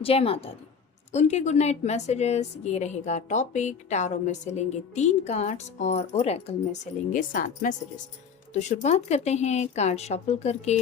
जय माता दी। उनके गुड नाइट मैसेजेस, ये रहेगा टॉपिक। टारो में से लेंगे 3 कार्ड्स और ओरेकल में से लेंगे 7 मैसेजेस। तो शुरुआत करते हैं कार्ड शफल करके।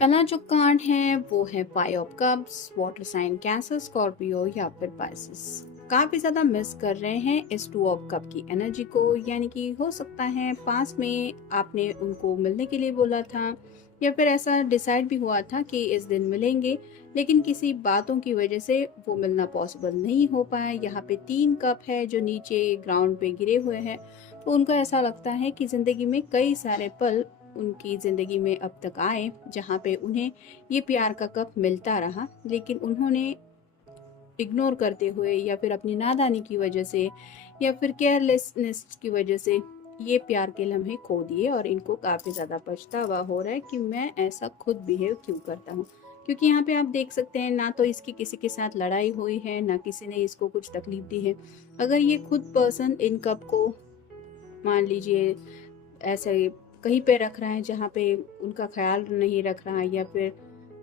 पहला जो कार्ड है वो है five of cups. Water sign Cancer, Scorpio या फिर पाइसेस काफी ज्यादा मिस कर रहे हैं इस 2 ऑफ कप की एनर्जी को। यानी कि हो सकता है पास में आपने उनको मिलने के लिए बोला था या फिर ऐसा डिसाइड भी हुआ था कि इस दिन मिलेंगे, लेकिन किसी बातों की वजह से वो मिलना पॉसिबल नहीं हो पाया। यहाँ पे 3 कप है जो नीचे ग्राउंड पे गिरे हुए हैं। तो उनको ऐसा लगता है कि जिंदगी में कई सारे पल उनकी ज़िंदगी में अब तक आए जहाँ पे उन्हें ये प्यार का कप मिलता रहा, लेकिन उन्होंने इग्नोर करते हुए या फिर अपनी नादानी की वजह से या फिर केयरलेसनेस की वजह से ये प्यार के लम्हे खो दिए। और इनको काफ़ी ज़्यादा पछतावा हो रहा है कि मैं ऐसा खुद बिहेव क्यों करता हूँ। क्योंकि यहाँ पे आप देख सकते हैं ना तो इसकी किसी के साथ लड़ाई हुई है, ना किसी ने इसको कुछ तकलीफ दी है। अगर ये खुद पर्सन इन कप को मान लीजिए ऐसे कहीं पे रख रहा है जहाँ पे उनका ख्याल नहीं रख रहा है, या फिर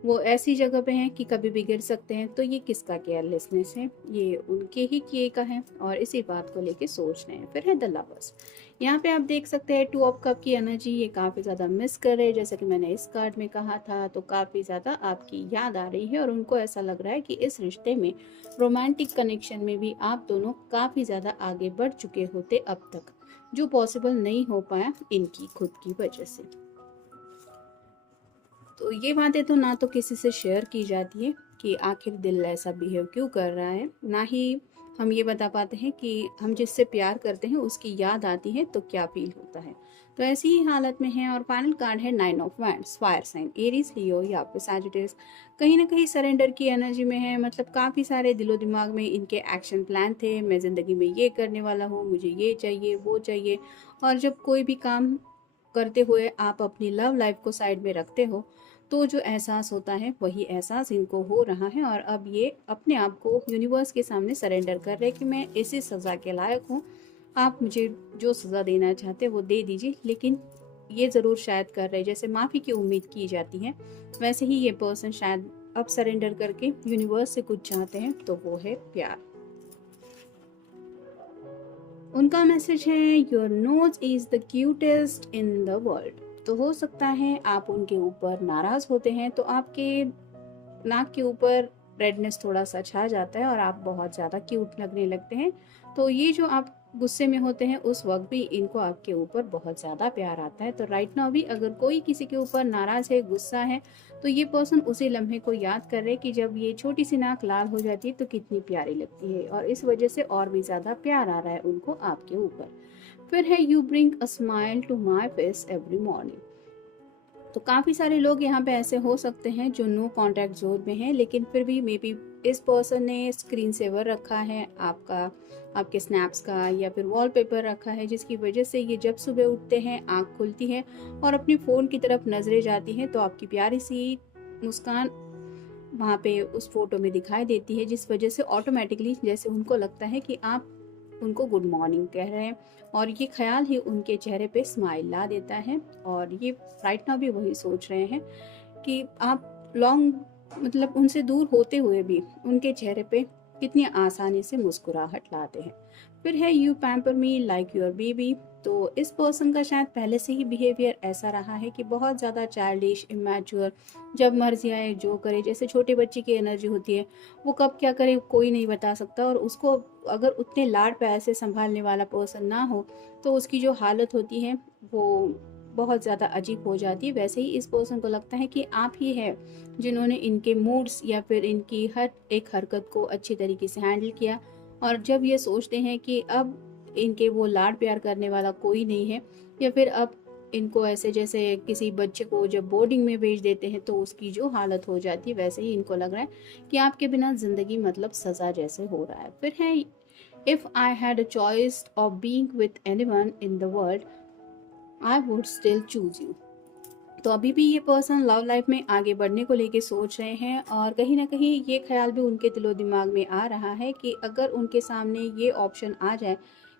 वो ऐसी जगह पे हैं कि कभी भी गिर सकते हैं, तो ये किसका केयरलेसनेस है? ये उनके ही किए का है और इसी बात को लेके सोच रहे हैं। फिर है द लवर्स। यहाँ पे आप देख सकते हैं 2 ऑफ कप की एनर्जी ये काफ़ी ज़्यादा मिस कर रहे हैं। जैसे कि मैंने इस कार्ड में कहा था, तो काफ़ी ज़्यादा आपकी याद आ रही है और उनको ऐसा लग रहा है कि इस रिश्ते में, रोमांटिक कनेक्शन में भी आप दोनों काफ़ी ज़्यादा आगे बढ़ चुके होते अब तक, जो पॉसिबल नहीं हो पाया इनकी खुद की वजह से। तो ये बातें तो ना तो किसी से शेयर की जाती है कि आखिर दिल ऐसा बिहेव क्यों कर रहा है, ना ही हम ये बता पाते हैं कि हम जिससे प्यार करते हैं उसकी याद आती है तो क्या फील होता है। तो ऐसी ही हालत में है। और फाइनल कार्ड है 9 of wands. Fire sign Aries, Leo या फिर सैजिटेरियस कहीं ना कहीं सरेंडर की एनर्जी में है। मतलब काफ़ी सारे दिलो दिमाग में इनके एक्शन प्लान थे, मैं ज़िंदगी में ये करने वाला हूँ, मुझे ये चाहिए वो चाहिए। और जब कोई भी काम करते हुए आप अपनी लव लाइफ को साइड में रखते हो, तो जो एहसास होता है वही एहसास इनको हो रहा है। और अब ये अपने आप को यूनिवर्स के सामने सरेंडर कर रहे हैं कि मैं इसी सज़ा के लायक हूँ, आप मुझे जो सज़ा देना चाहते हैं वो दे दीजिए। लेकिन ये ज़रूर शायद कर रहे हैं, जैसे माफ़ी की उम्मीद की जाती है वैसे ही ये पर्सन शायद अब सरेंडर करके यूनिवर्स से कुछ चाहते हैं, तो वो है प्यार। उनका मैसेज है your nose is the cutest in the world. तो हो सकता है आप उनके ऊपर नाराज होते हैं तो आपके नाक के ऊपर रेडनेस थोड़ा सा छा जाता है और आप बहुत ज़्यादा क्यूट लगने लगते हैं। तो ये जो आप गुस्से में होते हैं उस वक्त भी इनको आपके ऊपर बहुत ज़्यादा प्यार आता है। तो राइट नाउ भी अगर कोई किसी के ऊपर नाराज़ है, गुस्सा है, तो ये पर्सन उसी लम्हे को याद कर रहे हैं कि जब ये छोटी सी नाक लाल हो जाती है तो कितनी प्यारी लगती है, और इस वजह से और भी ज़्यादा प्यार आ रहा है उनको आपके ऊपर। फिर है you bring a smile to my face every morning. तो काफ़ी सारे लोग यहाँ पे ऐसे हो सकते हैं जो नो कांटेक्ट जोन में हैं, लेकिन फिर भी मे बी इस पर्सन ने स्क्रीन सेवर रखा है आपका, आपके स्नैप्स का, या फिर वॉलपेपर रखा है, जिसकी वजह से ये जब सुबह उठते हैं आँख खुलती है और अपनी फ़ोन की तरफ नजरें जाती हैं तो आपकी प्यारी सी मुस्कान वहाँ पे उस फोटो में दिखाई देती है, जिस वजह से ऑटोमेटिकली जैसे उनको लगता है कि आप उनको गुड मॉर्निंग कह रहे हैं, और ये ख्याल ही उनके चेहरे पे स्माइल ला देता है। और ये राइट नाउ भी वही सोच रहे हैं कि आप लॉन्ग मतलब उनसे दूर होते हुए भी उनके चेहरे पे कितनी आसानी से मुस्कुराहट लाते हैं। फिर है you pamper me like your baby. तो इस पर्सन का शायद पहले से ही बिहेवियर ऐसा रहा है कि बहुत ज़्यादा चाइल्डिश, इमेच्योर, जब मर्जी आए जो करे, जैसे छोटे बच्चे की एनर्जी होती है, वो कब क्या करे कोई नहीं बता सकता। और उसको अगर उतने लाड प्यार से संभालने वाला पर्सन ना हो तो उसकी जो हालत होती है वो बहुत ज़्यादा अजीब हो जाती है, वैसे ही इस पर्सन को लगता है कि आप ही है जिन्होंने इनके मूड्स या फिर इनकी हर एक हरकत को अच्छी तरीके से हैंडल किया। और जब ये सोचते हैं कि अब इनके वो लाड प्यार करने वाला कोई नहीं है, या फिर अब इनको ऐसे जैसे किसी बच्चे को जब बोर्डिंग में भेज देते हैं तो उसकी जो हालत हो जाती है, वैसे ही इनको लग रहा है कि आपके बिना ज़िंदगी मतलब सज़ा जैसे हो रहा है। फिर है, if I had a choice of being with anyone in the world I would still choose you. तो अभी भी ये पर्सन लव लाइफ में आगे बढ़ने को लेके सोच रहे हैं, और कहीं ना कहीं ये ख्याल भी उनके दिलो दिमाग में आ रहा है कि अगर उनके सामने ये ऑप्शन आ जाए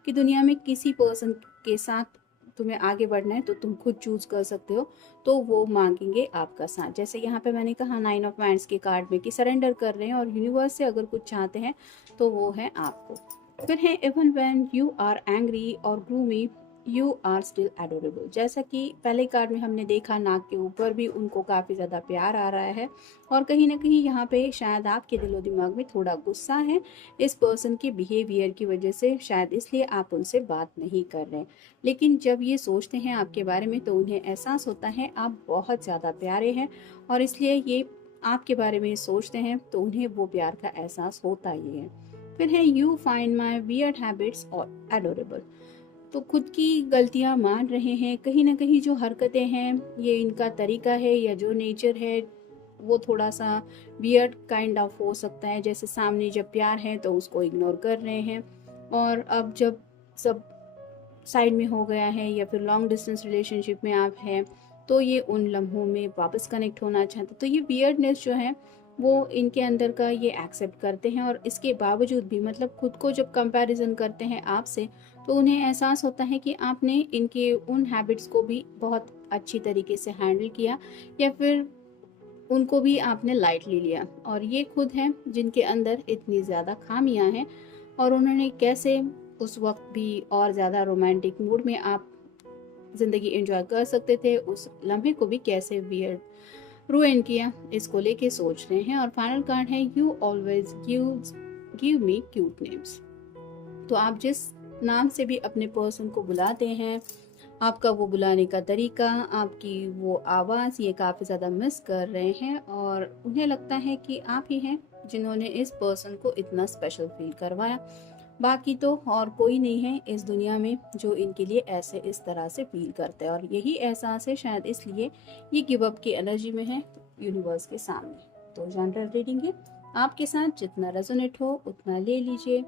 कि दुनिया में किसी पर्सन के साथ तुम्हें आगे बढ़ना है तो तुम खुद चूज कर सकते हो, तो वो मांगेंगे आपका साथ। जैसे यहाँ पे मैंने कहा 9 ऑफ वांड्स के कार्ड में कि सरेंडर कर रहे हैं और यूनिवर्स से अगर कुछ चाहते हैं तो वो है आपको। फिर है, even when you are angry और gloomy you are still adorable. जैसा कि पहले कार्ड में हमने देखा, नाक के ऊपर भी उनको काफ़ी ज़्यादा प्यार आ रहा है, और कहीं ना कहीं यहाँ पे शायद आपके दिलो दिमाग में थोड़ा गुस्सा है इस पर्सन के बिहेवियर की वजह से, शायद इसलिए आप उनसे बात नहीं कर रहे। लेकिन जब ये सोचते हैं आपके बारे में तो उन्हें एहसास होता है आप बहुत ज़्यादा प्यारे हैं, और इसलिए ये आपके बारे में सोचते हैं तो उन्हें वो प्यार का एहसास होता ही है। फिर है, you find my weird habits और एडोरेबल। तो खुद की गलतियां मान रहे हैं, कहीं ना कहीं जो हरकतें हैं, ये इनका तरीका है या जो नेचर है वो थोड़ा सा वियर्ड काइंड ऑफ हो सकता है। जैसे सामने जब प्यार है तो उसको इग्नोर कर रहे हैं, और अब जब सब साइड में हो गया है या फिर लॉन्ग डिस्टेंस रिलेशनशिप में आप हैं तो ये उन लम्हों में वापस कनेक्ट होना चाहते। तो ये वियर्डनेस जो है वो इनके अंदर का ये एक्सेप्ट करते हैं, और इसके बावजूद भी मतलब खुद को जब कंपैरिजन करते हैं आपसे तो उन्हें एहसास होता है कि आपने इनके उन हैबिट्स को भी बहुत अच्छी तरीके से हैंडल किया, या फिर उनको भी आपने लाइटली लिया। और ये खुद हैं जिनके अंदर इतनी ज़्यादा खामियां हैं, और उन्होंने कैसे उस वक्त भी और ज़्यादा रोमांटिक मूड में आप ज़िंदगी एंजॉय कर सकते थे, उस लम्हे को भी कैसे वियर्ड रुइन किया, इसको लेके सोच रहे हैं। और फाइनल कार्ड है, you always give me cute names. तो आप जिस नाम से भी अपने पर्सन को बुलाते हैं, आपका वो बुलाने का तरीका, आपकी वो आवाज़, ये काफ़ी ज़्यादा मिस कर रहे हैं, और उन्हें लगता है कि आप ही हैं जिन्होंने इस पर्सन को इतना स्पेशल फील करवाया। बाकी तो और कोई नहीं है इस दुनिया में जो इनके लिए ऐसे इस तरह से फील करता है, और यही एहसास है शायद इसलिए ये गिव अप की एनर्जी में है यूनिवर्स के सामने। तो जनरल रीडिंग है, आपके साथ जितना रेजोनेट हो उतना ले लीजिए।